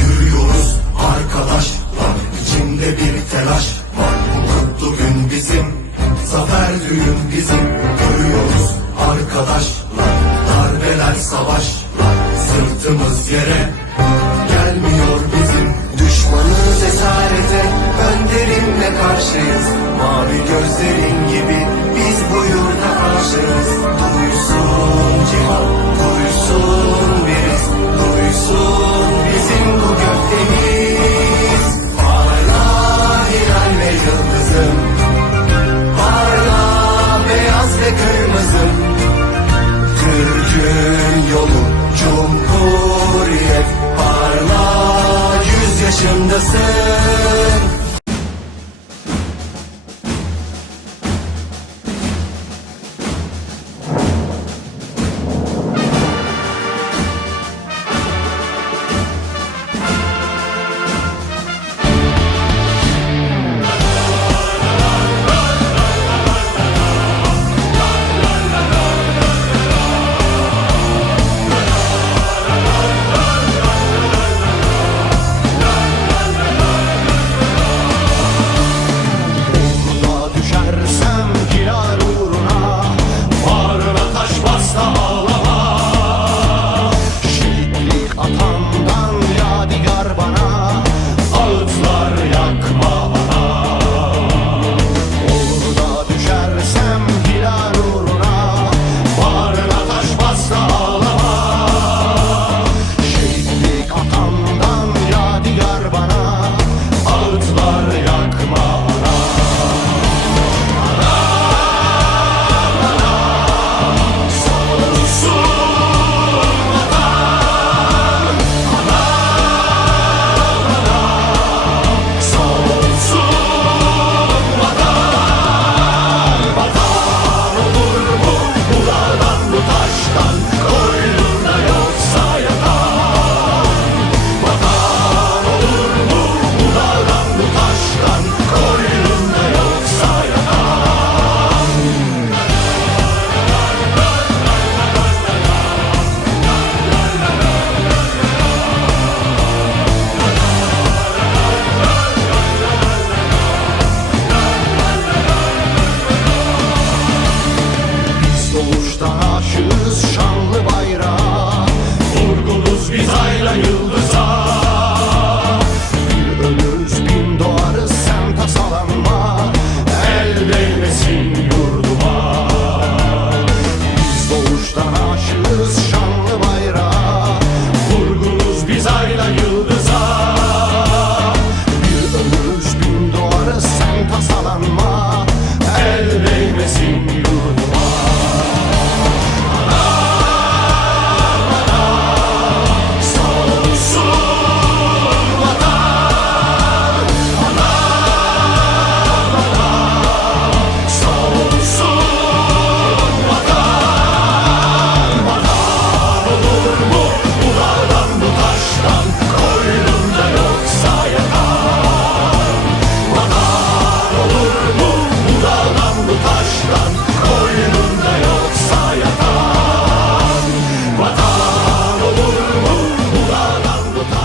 Yürüyoruz arkadaşlar içinde bir telaş var. Mutlu bizim Zafer düğün bizim. Görüyoruz arkadaşlar Darbeler savaşlar. Sırtımız yere Gelmiyor bizim. Düşmanı cesarete Önderimle karşıyız. Mavi gözlerin gibi bu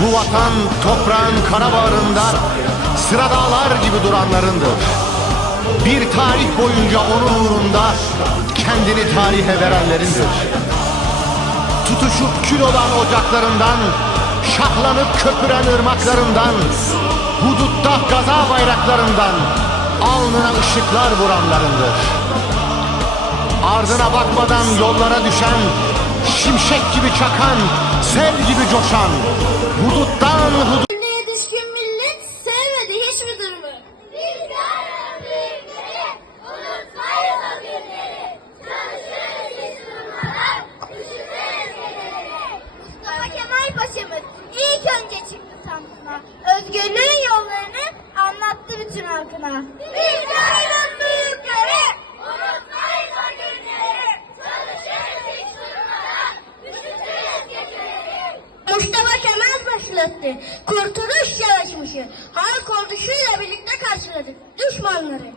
Bu vatan toprağın kara bağrında sıra dağlar gibi duranlarındır. Bir tarih boyunca onun uğrunda kendini tarihe verenlerindir. Tutuşup kül olan ocaklarından, şahlanıp köpüren ırmaklarından, hudutta gaza bayraklarından, alnına ışıklar vuranlarındır. Ardına bakmadan yollara düşen, şimşek gibi çakan, sel gibi coşan, huduttan hudut Önde yetişkin millet sevmedi hiçbir durumu. Biz yarın büyükleri unutmayız o günleri. Çalışırız hiç durmadan, üşütürüz geceleri. Mustafa Kemal Paşa'mız ilk önce çıktı tahtına. Özgürlüğün yollarını anlattı bütün halkına. Biz yarın büyükleri unutmayız o günleri. Çalışırız hiç durmadan, üşütürüz geceleri. Mustafa Kemal başlattı. Kurtuluş savaşmışı. Halk ordusuyla birlikte karşıladık düşmanları.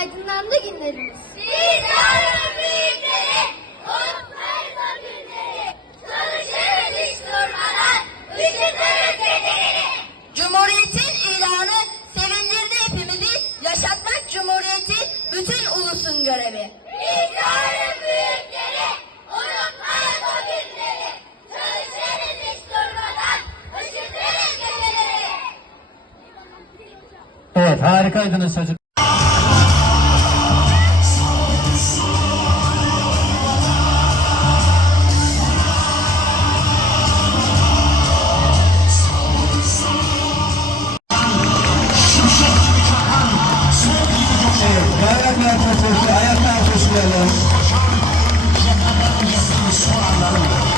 Aydınlandı günlerimiz. Biz yarın büyükleri, unutmayız o günleri. Çalışırız hiç durmadan, üşütürüz geceleri. Cumhuriyetin ilanı sevindirdi hepimizi. Yaşatmak Cumhuriyeti bütün ulusun görevi. Biz yarın büyükleri, unutmayız o günleri. Çalışırız hiç durmadan, üşütürüz geceleri. Evet harikaydınız çocuk. ayakta alkışlıyoruz. Şakanların kesilmiş soranların